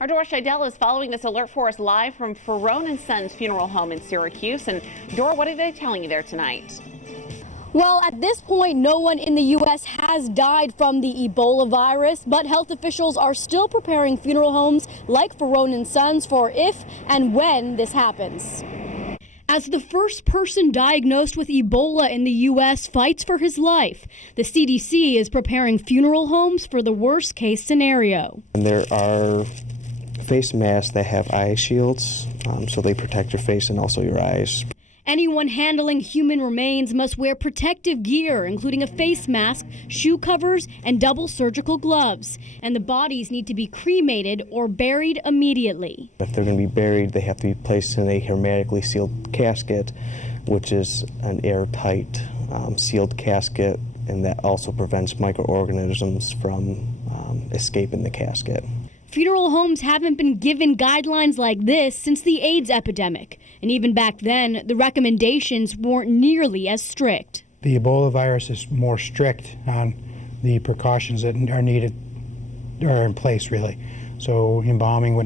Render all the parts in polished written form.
Our Dora Scheidel is following this alert for us live from Ferrone & Sons Funeral Home in Syracuse. And Dora, what are they telling you there tonight? Well, at this point, no one in the U.S. has died from the Ebola virus, but health officials are still preparing funeral homes like Ferrone & Sons for if and when this happens. As the first person diagnosed with Ebola in the U.S. fights for his life, the CDC is preparing funeral homes for the worst case scenario. And there are face masks that have eye shields, so they protect your face and also your eyes. Anyone handling human remains must wear protective gear, including a face mask, shoe covers, and double surgical gloves. And the bodies need to be cremated or buried immediately. If they're going to be buried, they have to be placed in a hermetically sealed casket, which is an airtight sealed casket, and that also prevents microorganisms from escaping the casket. Funeral homes haven't been given guidelines like this since the AIDS epidemic. And even back then, the recommendations weren't nearly as strict. The Ebola virus is more strict on the precautions that are needed or in place, really. So embalming we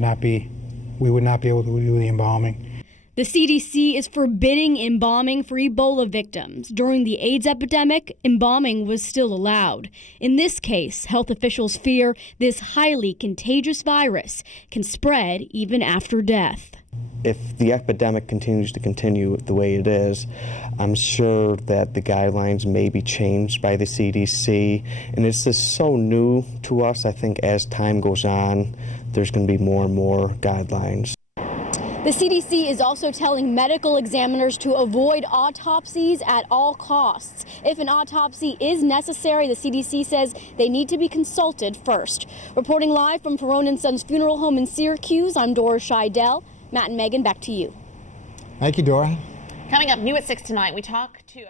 would not be able to do the embalming. The CDC is forbidding embalming for Ebola victims. During the AIDS epidemic, embalming was still allowed. In this case, health officials fear this highly contagious virus can spread even after death. If the epidemic continues to continue the way it is, I'm sure that the guidelines may be changed by the CDC. And it's just so new to us. I think as time goes on, there's going to be more and more guidelines. The CDC is also telling medical examiners to avoid autopsies at all costs. If an autopsy is necessary, the CDC says they need to be consulted first. Reporting live from Ferrone & Sons Funeral Home in Syracuse, I'm Dora Scheidel. Matt and Megan, back to you. Thank you, Dora. Coming up new at 6 tonight, we talk to